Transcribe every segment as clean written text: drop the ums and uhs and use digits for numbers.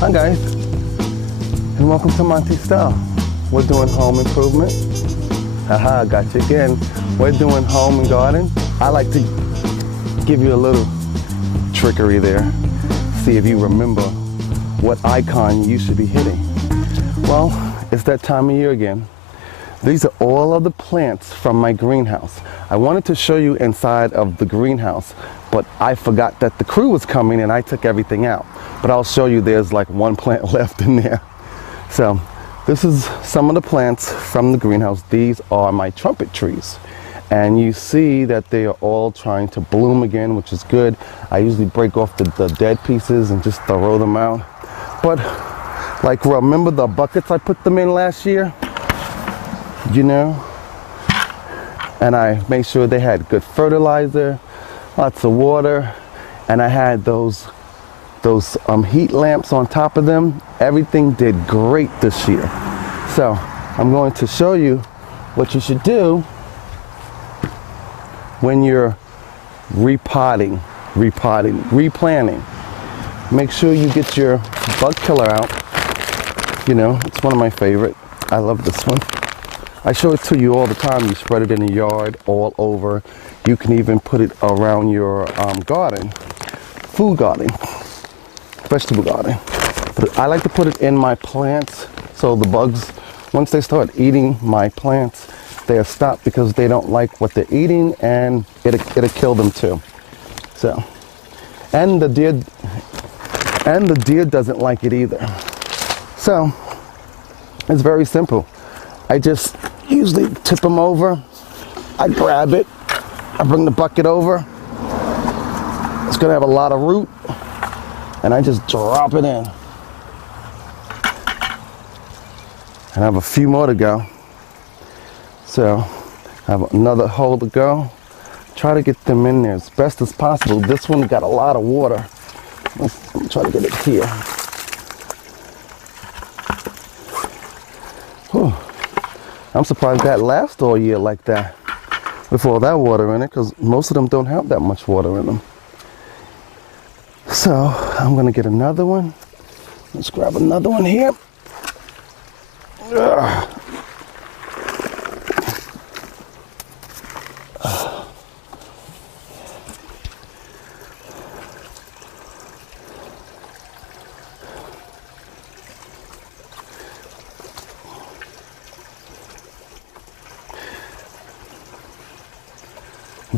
Hi guys, and welcome to Monty Style. We're doing home improvement. Haha, got you again. We're doing home and garden. I like to give you a little trickery there. See if you remember what icon you should be hitting. Well, it's that time of year again. These are all of the plants from my greenhouse. I wanted to show you inside of the greenhouse, but I forgot that the crew was coming and I took everything out. But I'll show you there's like one plant left in there. So this is some of the plants from the greenhouse. These are my trumpet trees. And you see that they are all trying to bloom again, which is good. I usually break off the dead pieces and just throw them out. But like, remember the buckets I put them in last year? You know? And I made sure they had good fertilizer, lots of water, and I had those heat lamps on top of them. Everything did great this year. So I'm going to show you what you should do when you're replanting. Make sure you get your bug killer out. You know, it's one of my favorite. I love this one. I show it to you all the time. You spread it in the yard, all over. You can even put it around your garden, food garden, vegetable garden. But I like to put it in my plants so the bugs, once they start eating my plants, they'll stop because they don't like what they're eating, and it'll kill them too. So, and the deer doesn't like it either. So it's very simple. I just usually tip them over. I grab it. I bring the bucket over. It's gonna have a lot of root, and I just drop it in. And I have a few more to go. So I have another hole to go. Try to get them in there as best as possible. This one got a lot of water. Let's try to get it here. Whew. I'm surprised that lasts all year like that with all that water in it, because most of them don't have that much water in them. So I'm gonna get another one. Let's grab another one here. Ugh.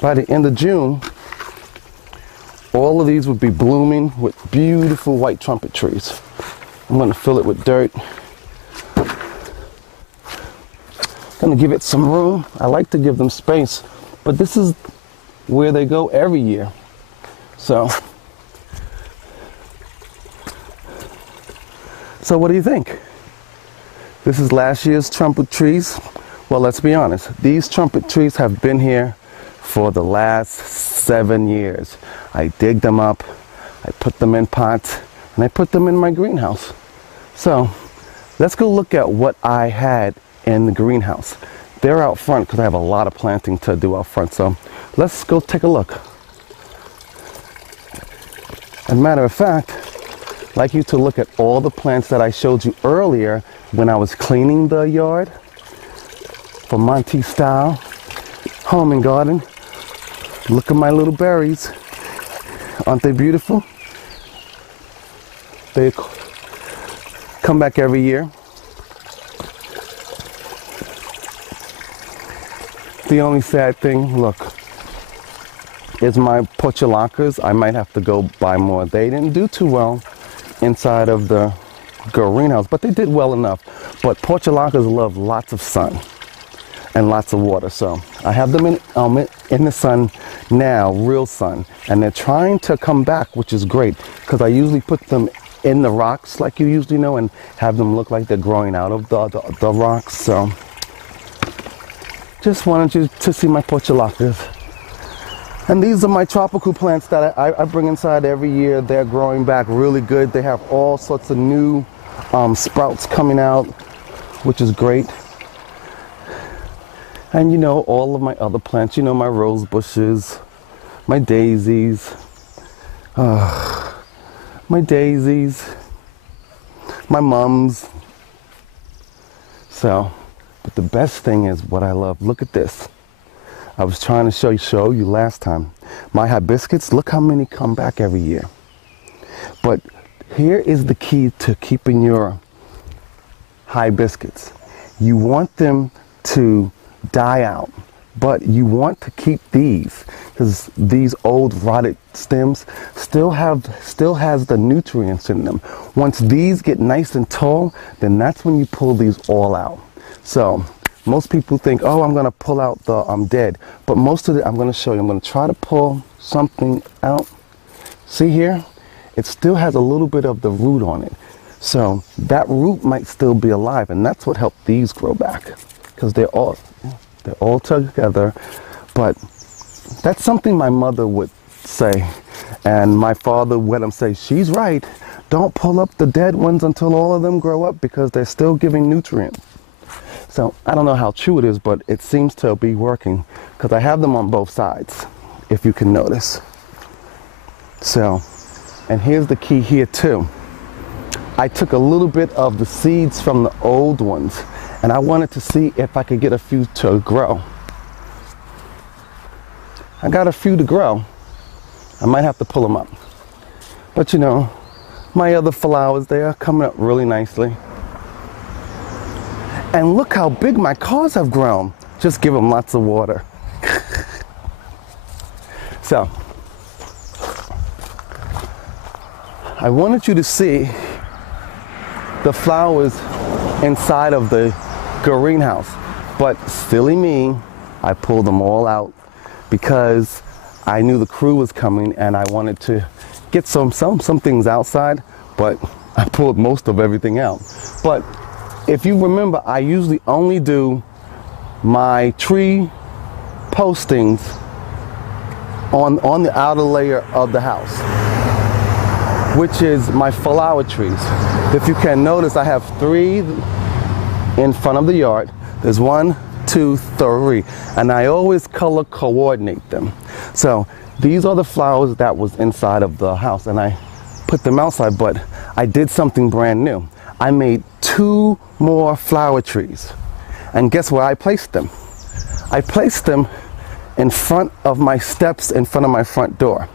By the end of June, all of these would be blooming with beautiful white trumpet trees. I'm going to fill it with dirt. Going to give it some room. I like to give them space, but this is where they go every year. So what do you think? This is last year's trumpet trees. Well, let's be honest. These trumpet trees have been here for the last 7 years. I dig them up, I put them in pots, and I put them in my greenhouse. So let's go look at what I had in the greenhouse. They're out front because I have a lot of planting to do out front. So let's go take a look. As a matter of fact, I'd like you to look at all the plants that I showed you earlier when I was cleaning the yard for Monty Style Home and Garden. Look at my little berries. Aren't they beautiful? They come back every year. The only sad thing, look, is my portulacas. I might have to go buy more. They didn't do too well inside of the greenhouse, but they did well enough. But portulacas love lots of sun and lots of water, so I have them in the sun now, real sun, and they're trying to come back, which is great, because I usually put them in the rocks like you usually know and have them look like they're growing out of the rocks. So just wanted you to see my portulacas. And these are my tropical plants that I bring inside every year. They're growing back really good. They have all sorts of new sprouts coming out, which is great. And you know, all of my other plants, you know, my rose bushes, my daisies, my daisies. my mom's. So, but the best thing is what I love. Look at this. I was trying to show you last time. My hibiscus, look how many come back every year. But here is the key to keeping your hibiscus. You want them to die out, but you want to keep these, because these old rotted stems still has the nutrients in them. Once these get nice and tall, then that's when you pull these all out. So most people think, oh, I'm going to pull out the dead, but most of it I'm going to show you. I'm going to try to pull something out. See here, it still has a little bit of the root on it. So that root might still be alive, and that's what helped these grow back, because they're all together. But that's something my mother would say, and my father would say, she's right. Don't pull up the dead ones until all of them grow up, because they're still giving nutrients. So I don't know how true it is, but it seems to be working, because I have them on both sides, if you can notice. So, and here's the key here too. I took a little bit of the seeds from the old ones, and I wanted to see if I could get a few to grow. I got a few to grow. I might have to pull them up. But you know, my other flowers, they are coming up really nicely. And look how big my cars have grown. Just give them lots of water. So, I wanted you to see the flowers inside of the greenhouse. But silly me, I pulled them all out because I knew the crew was coming and I wanted to get some things outside, but I pulled most of everything out. But if you remember, I usually only do my tree postings on the outer layer of the house, which is my flower trees. If you can notice, I have 3 in front of the yard. There's 1, 2, 3, and I always color coordinate them. So these are the flowers that was inside of the house, and I put them outside, but I did something brand new. I made 2 more flower trees, and guess where I placed them? I placed them in front of my steps, in front of my front door.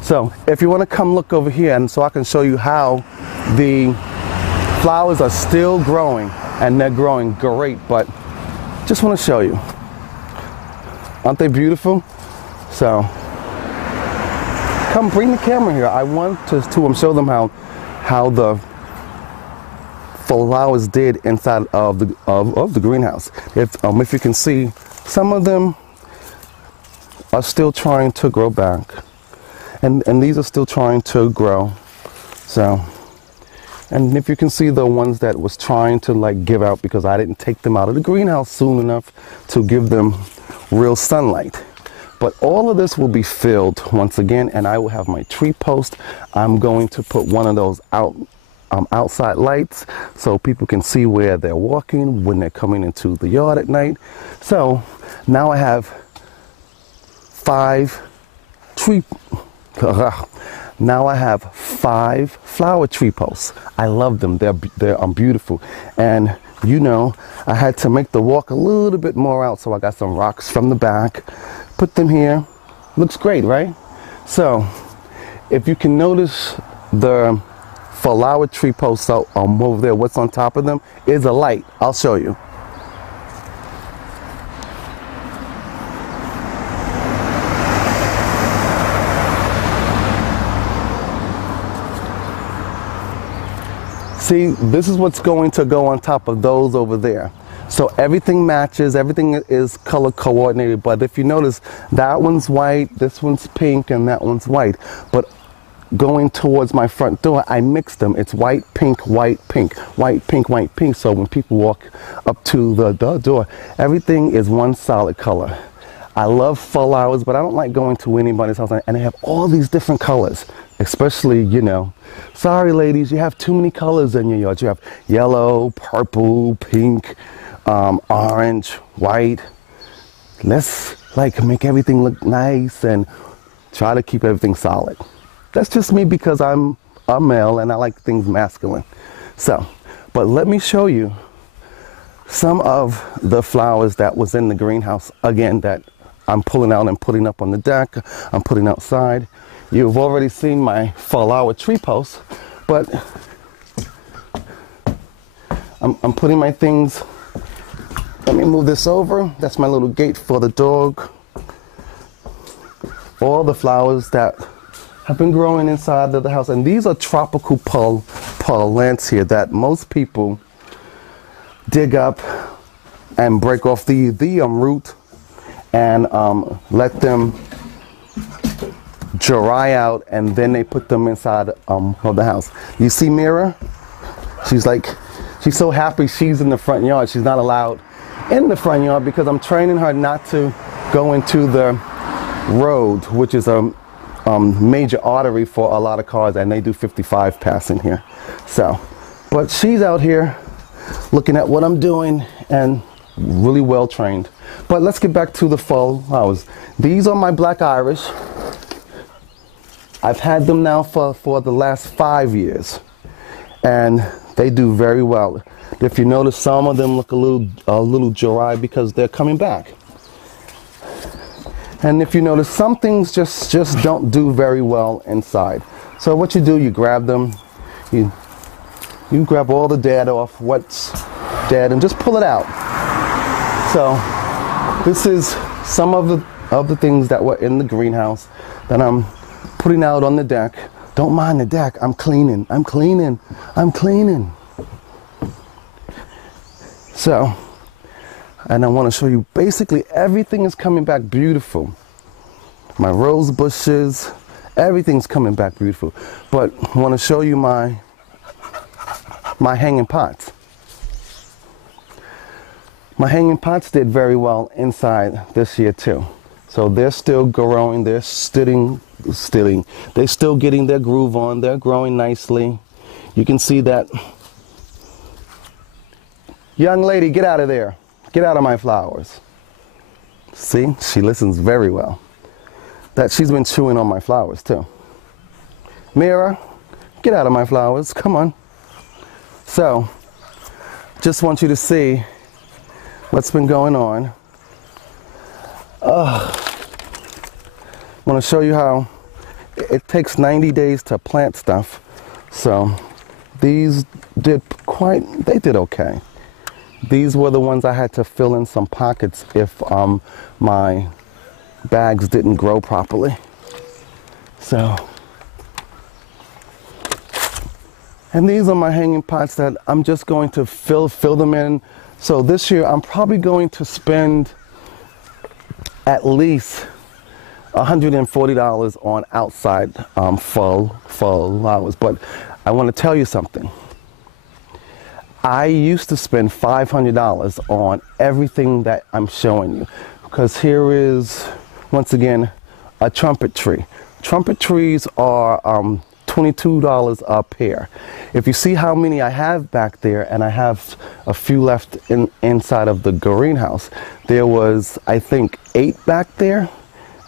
So if you want to come look over here, and so I can show you how the flowers are still growing, and they're growing great, but just want to show you. Aren't they beautiful? So come bring the camera here. I want to show them how the flowers did inside of the greenhouse. If you can see, some of them are still trying to grow back. And these are still trying to grow. So, and if you can see the ones that was trying to like give out because I didn't take them out of the greenhouse soon enough to give them real sunlight. But all of this will be filled once again, and I will have my tree post. I'm going to put one of those outside lights so people can see where they're walking when they're coming into the yard at night. So now I have 5 tree. Now I have 5 flower tree posts. I love them. They're beautiful. And you know, I had to make the walk a little bit more out, so I got some rocks from the back, put them here. Looks great, right? So if you can notice the flower tree posts over there, what's on top of them is a light. I'll show you. See, this is what's going to go on top of those over there. So everything matches, everything is color coordinated. But if you notice, that one's white, this one's pink, and that one's white. But going towards my front door, I mixed them. It's white, pink, white, pink, white, pink, white, pink. So when people walk up to the door, everything is one solid color. I love flowers, but I don't like going to anybody's house and they have all these different colors. Especially, you know, sorry ladies, you have too many colors in your yard. You have yellow, purple, pink, orange, white. Let's like make everything look nice and try to keep everything solid. That's just me because I'm a male and I like things masculine. So But let me show you some of the flowers that was in the greenhouse, again, that I'm pulling out and putting up on the deck, I'm putting outside. You've already seen my flower tree posts, but I'm putting my things. Let me move this over. That's my little gate for the dog. All the flowers that have been growing inside of the house. And these are tropical plants here that most people dig up and break off the root and let them dry out, and then they put them inside of the house. You see Mira? She's so happy she's in the front yard. She's not allowed in the front yard because I'm training her not to go into the road, which is a major artery for a lot of cars, and they do 55 passing here. So, but she's out here looking at what I'm doing and really well trained. But let's get back to the flowers. These are my black iris. I've had them now for the last 5 years, and they do very well. If you notice, some of them look a little dry because they're coming back. And if you notice, some things just don't do very well inside. So what you do, you grab them, you grab all the dead off, what's dead, and just pull it out. So this is some of the things that were in the greenhouse that I'm putting out on the deck. Don't mind the deck, I'm cleaning. So, and I want to show you, basically everything is coming back beautiful. My rose bushes, everything's coming back beautiful. But I want to show you my hanging pots. My hanging pots did very well inside this year too. So they're still growing, they're they're still getting their groove on, they're growing nicely. You can see that. Young lady, get out of there. Get out of my flowers. See, she listens very well. That she's been chewing on my flowers too. Mira, get out of my flowers, come on. So, just want you to see what's been going on. I want to show you how it takes 90 days to plant stuff. So, these they did okay. These were the ones I had to fill in some pockets if my bags didn't grow properly. So, and these are my hanging pots that I'm just going to fill them in. So this year I'm probably going to spend at least $140 on outside flowers. But I want to tell you something. I used to spend $500 on everything that I'm showing you, because here is, once again, a trumpet tree. Trumpet trees are $22 a pair. If you see how many I have back there, and I have a few left inside of the greenhouse, there was, I think, 8 back there.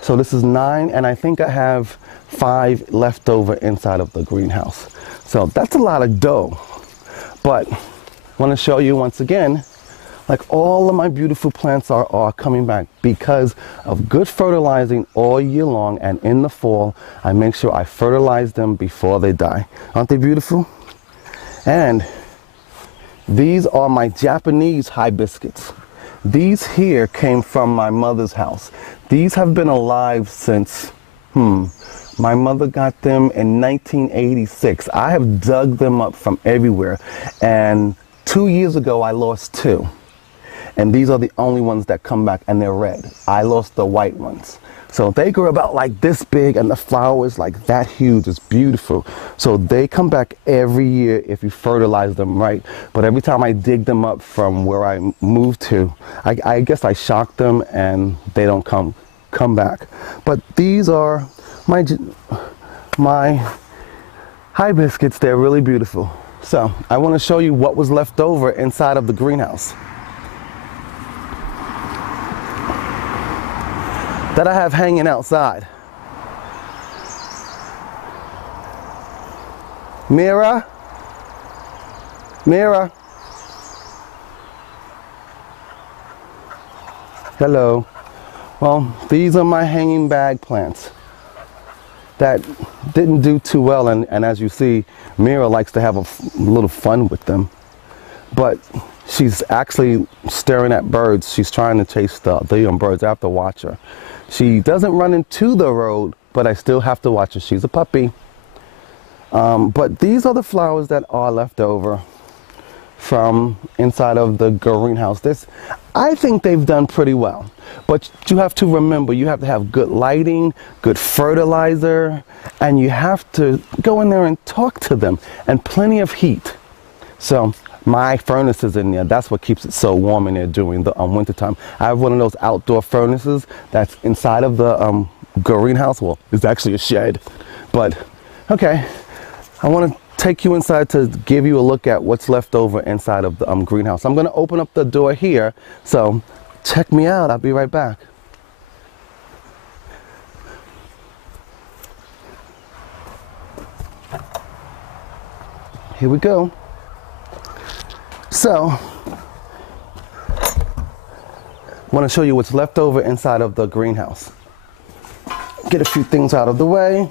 So this is 9, and I think I have 5 left over inside of the greenhouse. So that's a lot of dough. But I want to show you once again, like all of my beautiful plants are coming back because of good fertilizing all year long, and in the fall I make sure I fertilize them before they die. Aren't they beautiful? And these are my Japanese hibiscus. These here came from my mother's house. These have been alive since, my mother got them in 1986. I have dug them up from everywhere, and 2 years ago I lost 2. And these are the only ones that come back, and they're red. I lost the white ones. So they grow about like this big, and the flower is like that huge. It's beautiful. So they come back every year if you fertilize them right. But every time I dig them up from where I moved to, I guess I shock them and they don't come back. But these are my hibiscus. They're really beautiful. So I want to show you what was left over inside of the greenhouse that I have hanging outside. Mira, Mira. Hello. Well, these are my hanging bag plants that didn't do too well, and as you see, Mira likes to have a little fun with them. But she's actually staring at birds. She's trying to chase the birds. I have to watch her. She doesn't run into the road, but I still have to watch her. She's a puppy. But these are the flowers that are left over from inside of the greenhouse. I think they've done pretty well. But you have to remember, you have to have good lighting, good fertilizer, and you have to go in there and talk to them, and plenty of heat. So my furnace is in there. That's what keeps it so warm in there during the winter time. I have one of those outdoor furnaces that's inside of the greenhouse. Well, it's actually a shed. But okay, I want to take you inside to give you a look at what's left over inside of the greenhouse. I'm going to open up the door here, so check me out. I'll be right back. Here we go. So, I want to show you what's left over inside of the greenhouse. Get a few things out of the way.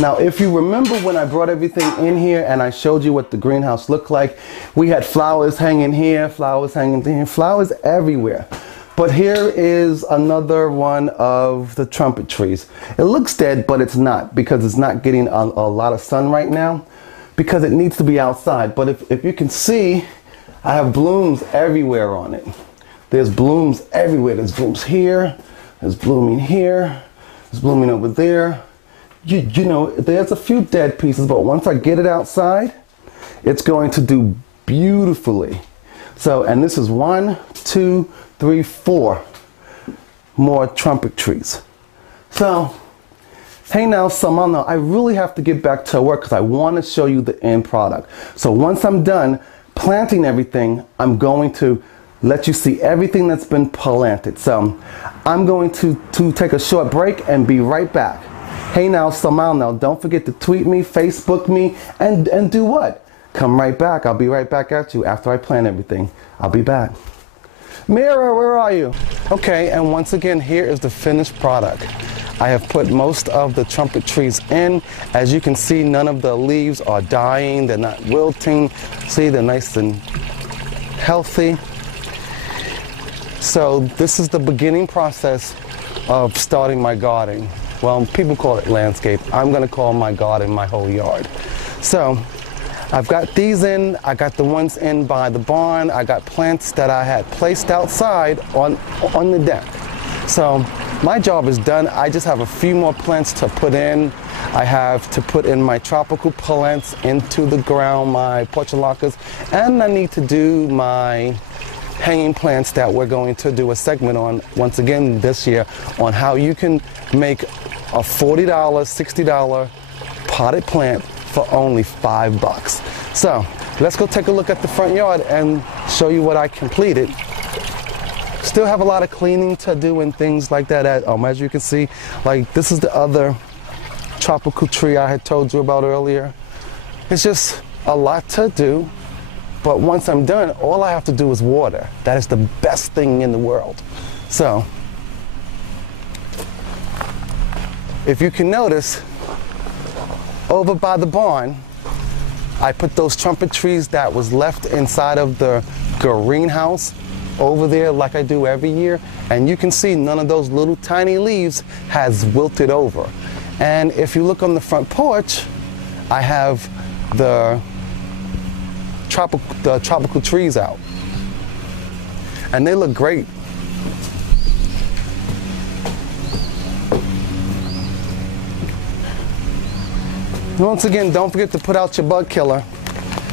Now, if you remember when I brought everything in here and I showed you what the greenhouse looked like, we had flowers hanging here, flowers hanging there, flowers everywhere. But here is another one of the trumpet trees. It looks dead, but it's not, because it's not getting a lot of sun right now, because it needs to be outside. But if you can see, I have blooms everywhere on it. There's blooms everywhere. There's blooms here, there's blooming here, there's blooming over there. You know, there's a few dead pieces, but once I get it outside, it's going to do beautifully. So, and this is 1, 2, 3, 4 more trumpet trees. So, hey now, Samana, I really have to get back to work because I want to show you the end product. So once I'm done planting everything, I'm going to let you see everything that's been planted. So I'm going to take a short break and be right back. Hey now, Samana, don't forget to tweet me, Facebook me, and do what? Come right back. I'll be right back at you after I plant everything. I'll be back. Mira, where are you? Okay, and once again, here is the finished product. I have put most of the trumpet trees in. As you can see, none of the leaves are dying. They're not wilting. See, they're nice and healthy. So this is the beginning process of starting my garden. Well, people call it landscape. I'm going to call my garden my whole yard. So I've got these in. I got the ones in by the barn. I got plants that I had placed outside on the deck. So my job is done. I just have a few more plants to put in. I have to put in my tropical plants into the ground, my portulacas, and I need to do my hanging plants that we're going to do a segment on once again this year on how you can make a $40, $60 potted plant for only $5. So let's go take a look at the front yard and show you what I completed. Still have a lot of cleaning to do and things like that. As you can see, like this is the other tropical tree I had told you about earlier. It's just a lot to do, but once I'm done, all I have to do is water. That is the best thing in the world. So, if you can notice, over by the barn, I put those trumpet trees that was left inside of the greenhouse over there like I do every year, and you can see none of those little tiny leaves has wilted over. And if you look on the front porch, I have the tropical trees out, and they look great. Once again, don't forget to put out your bug killer,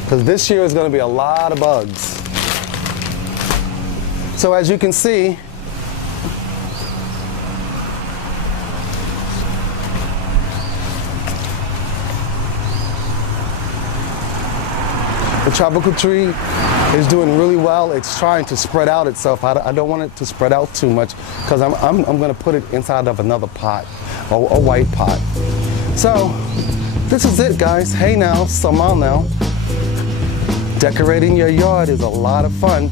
because this year is going to be a lot of bugs. So as you can see, the tropical tree is doing really well. It's trying to spread out itself. I don't want it to spread out too much because I'm going to put it inside of another pot, a white pot. So this is it, guys. Hey now, Samal now. Decorating your yard is a lot of fun.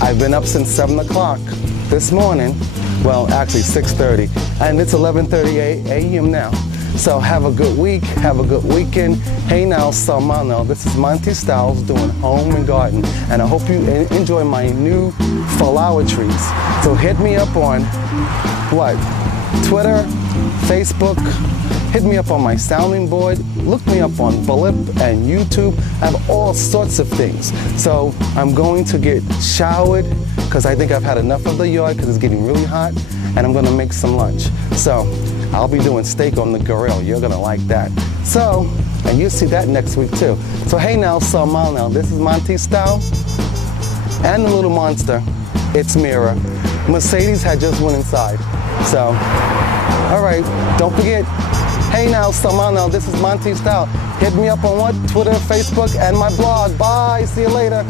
I've been up since 7 o'clock this morning. Well, actually 6:30, and it's 11:30 a.m. now. So have a good week, have a good weekend. Hey now, Salmano, this is Monty Styles doing home and garden, and I hope you enjoy my new flower trees. So hit me up on what? Twitter, Facebook, hit me up on my sounding board, look me up on Blip and YouTube. I have all sorts of things. So I'm going to get showered because I think I've had enough of the yard because it's getting really hot, and I'm gonna make some lunch. So I'll be doing steak on the grill. You're gonna like that. So, and you'll see that next week too. So hey now, Salmal now, this is Monty Style and the little monster. It's Mira. Mercedes had just went inside. So, all right, don't forget, hey now, Salmal now, this is Monty Style. Hit me up on what? Twitter, Facebook, and my blog. Bye, see you later.